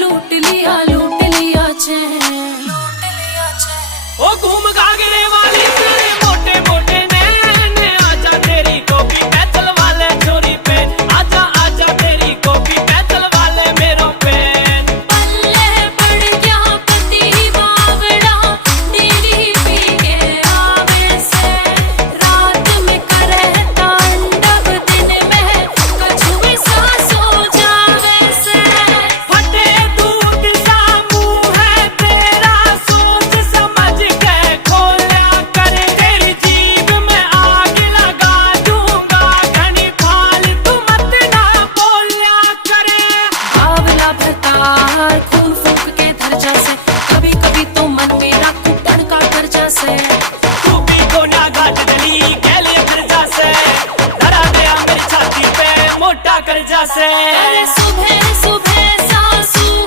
लूट लिया चैन ओ घूम गागरे वाली तेरे मोटे मोटे नैन, आजा तेरी कॉपी पे चलवा ले छोरी पे, आजा आजा तेरी कॉपी पे चलवा ले मेरो पे। पल्ले पड़ गया पति बावड़ा तेरी पी के आवे से, रात में करे तांडव दिन में कछुए सा सो जावे से। फटे दूध सा मुंह है तेरा, सोच समझ के खोला कर, तेरी जीभ में आग लगा दूंगा, घनी फालतू मत ना बोला करे। बावला भरतार खून फूंक के धर जा से, कभी कभी